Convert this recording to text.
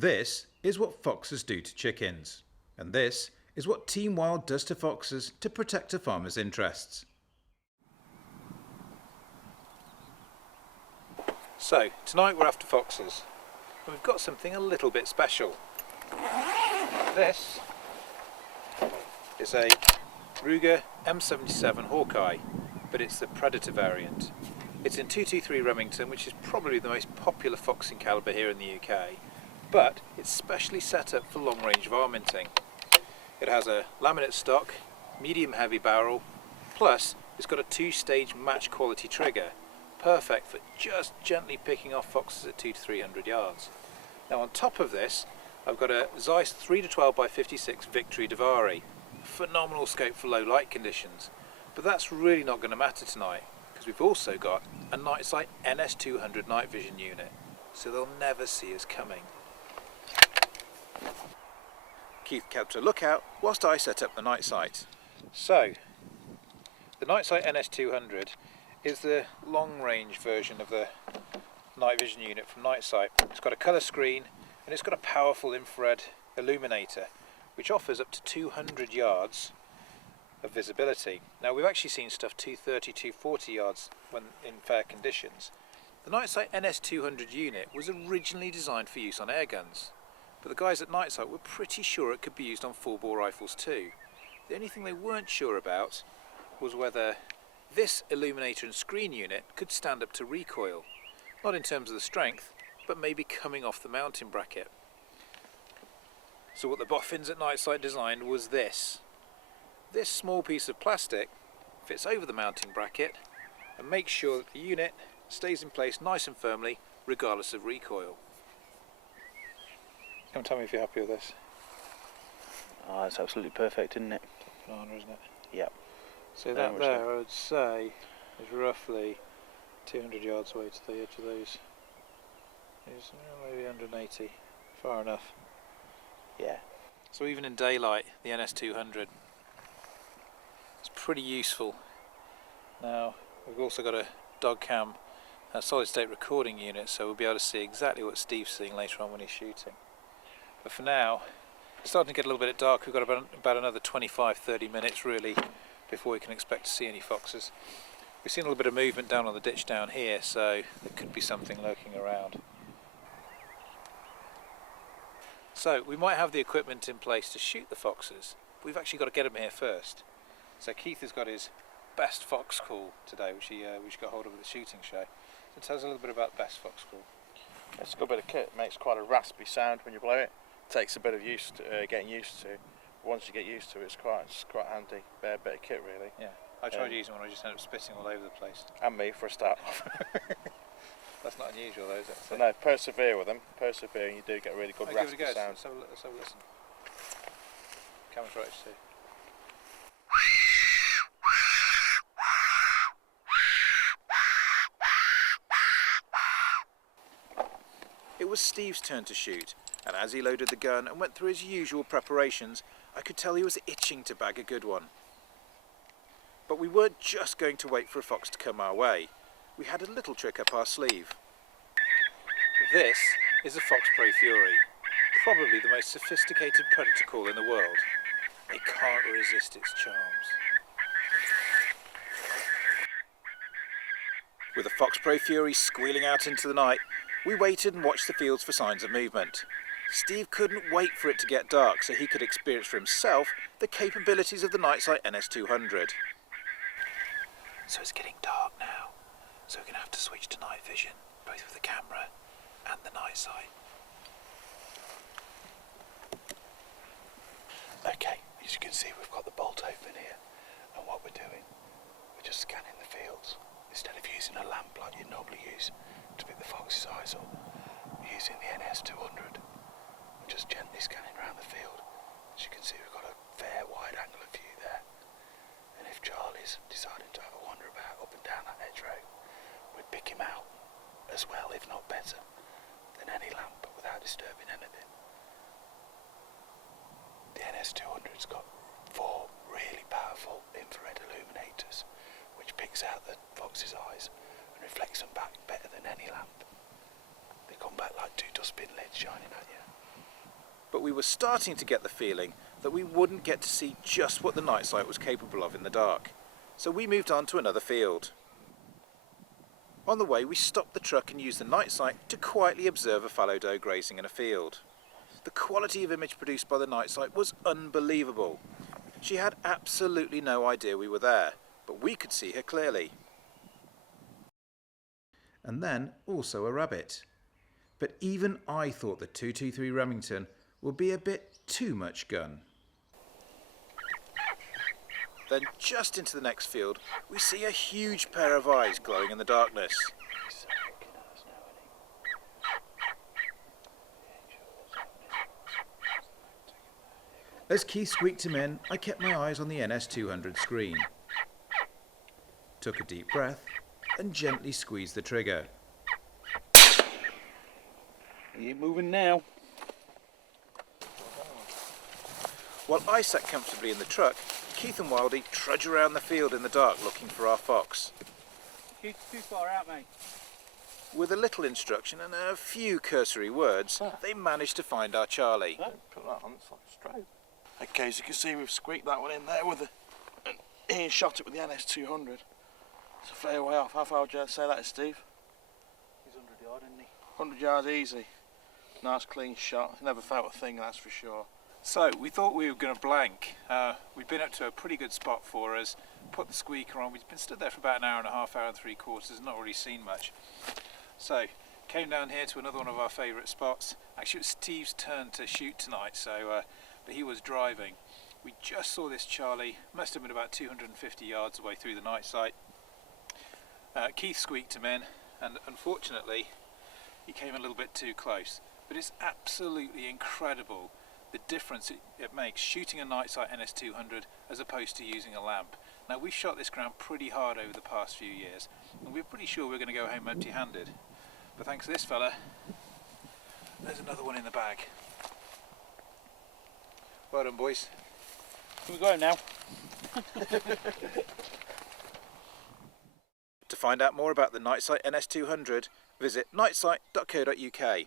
This is what foxes do to chickens, and this is what Team Wild does to foxes to protect a farmer's interests. So, tonight we're after foxes, and we've got something a little bit special. This is a Ruger M77 Hawkeye, but it's the Predator variant. It's in 223 Remington, which is probably the most popular foxing calibre here in the UK, but it's specially set up for long-range varminting. It has a laminate stock, medium heavy barrel, plus it's got a 2-stage match quality trigger, perfect for just gently picking off foxes at 200 to 300 yards. Now on top of this, I've got a Zeiss 3-12x56 Victory Davari, phenomenal scope for low light conditions, but that's really not going to matter tonight, because we've also got a NiteSite NS200 night vision unit, so they'll never see us coming. Keith kept a lookout whilst I set up the NiteSite. So, the NiteSite NS200 is the long-range version of the night vision unit from NiteSite. It's got a colour screen and it's got a powerful infrared illuminator which offers up to 200 yards of visibility. Now we've actually seen stuff 230, 240 yards when in fair conditions. The NiteSite NS200 unit was originally designed for use on air guns, but the guys at NiteSite were pretty sure it could be used on full-bore rifles too. The only thing they weren't sure about was whether this illuminator and screen unit could stand up to recoil, not in terms of the strength, but maybe coming off the mounting bracket. So what the boffins at NiteSite designed was this. This small piece of plastic fits over the mounting bracket and makes sure that the unit stays in place nice and firmly regardless of recoil. Come tell me if you're happy with this. Oh, it's absolutely perfect, isn't it? Banana, isn't it? Yep. So that there, I would say, is roughly 200 yards away to the edge of those. Is maybe 180. Far enough. Yeah. So even in daylight, the NS200 is pretty useful. Now, we've also got a dog cam, a solid state recording unit, so we'll be able to see exactly what Steve's seeing later on when he's shooting. But for now, it's starting to get a little bit dark. We've got about another 25-30 minutes really before we can expect to see any foxes. We've seen a little bit of movement down on the ditch down here, so there could be something lurking around. So we might have the equipment in place to shoot the foxes, but we've actually got to get them here first. So Keith has got his best fox call today, which he got hold of at the shooting show. So tell us a little bit about the best fox call. It's got a bit of kit. It makes quite a raspy sound when you blow it. Takes a bit of getting used to. Once you get used to it, it's quite handy. Bit of kit really. Yeah, I tried using one. I just ended up spitting all over the place. And me for a start. That's not unusual though, is it? So no, persevere with them. Persevere, and you do get really good raspy sounds. Let's have a listen. Camera's right too. It was Steve's turn to shoot, and as he loaded the gun and went through his usual preparations, I could tell he was itching to bag a good one. But we weren't just going to wait for a fox to come our way. We had a little trick up our sleeve. This is a Fox Pro Fury, probably the most sophisticated predator call in the world. It can't resist its charms. With the Fox Pro Fury squealing out into the night, we waited and watched the fields for signs of movement. Steve couldn't wait for it to get dark so he could experience for himself the capabilities of the NiteSite NS200. So it's getting dark now, so we're going to have to switch to night vision, both with the camera and the NiteSite. Okay, as you can see, we've got the bolt open here, and what we're doing, we're just scanning the fields. Instead of using a lamp like you'd normally use to pick the fox's eyes up, we're using the NS200. We're just gently scanning around the field. As you can see, we've got a fair wide angle of view there. And if Charlie's deciding to have a wander about up and down that hedgerow, we'd pick him out as well, if not better, than any lamp, without disturbing anything. The NS200's got 4 really powerful infrared illuminators, which picks out the fox's eyes and reflects them back better than any lamp. They come back like 2 dustbin lids shining at you. but we were starting to get the feeling that we wouldn't get to see just what the NiteSite was capable of in the dark. So we moved on to another field. On the way we stopped the truck and used the NiteSite to quietly observe a fallow doe grazing in a field. The quality of image produced by the NiteSite was unbelievable. She had absolutely no idea we were there, but we could see her clearly. And then also a rabbit. But even I thought the 223 Remington would be a bit too much gun. Then just into the next field, we see a huge pair of eyes glowing in the darkness. As Keith squeaked him in, I kept my eyes on the NS200 screen. Took a deep breath and gently squeezed the trigger. You're moving now. While I sat comfortably in the truck, Keith and Wildy trudge around the field in the dark looking for our fox. Too far out, mate. With a little instruction and a few cursory words, they managed to find our Charlie. Put that on, it's like straight. Okay, as you can see, we've squeaked that one in there with Ian shot it with the NS200. It's a fair way off. How far would you say that is, Steve? He's 100 yards, isn't he? 100 yards easy. Nice clean shot. Never felt a thing, that's for sure. So we thought we were going to blank. We'd been up to a pretty good spot for us, put the squeaker on. We'd been stood there for about an hour and a half, hour and 3/4, not really seen much. So came down here to another one of our favourite spots. Actually it was Steve's turn to shoot tonight, so but he was driving. We just saw this Charlie, must have been about 250 yards away through the NiteSite. Keith squeaked him in, and unfortunately he came a little bit too close. But it's absolutely incredible the difference it makes shooting a NiteSite NS200 as opposed to using a lamp. Now we've shot this ground pretty hard over the past few years, and we're pretty sure we're going to go home empty-handed. But thanks to this fella, there's another one in the bag. Well done, boys. Can we go now? To find out more about the NiteSite NS200, visit nitesite.co.uk.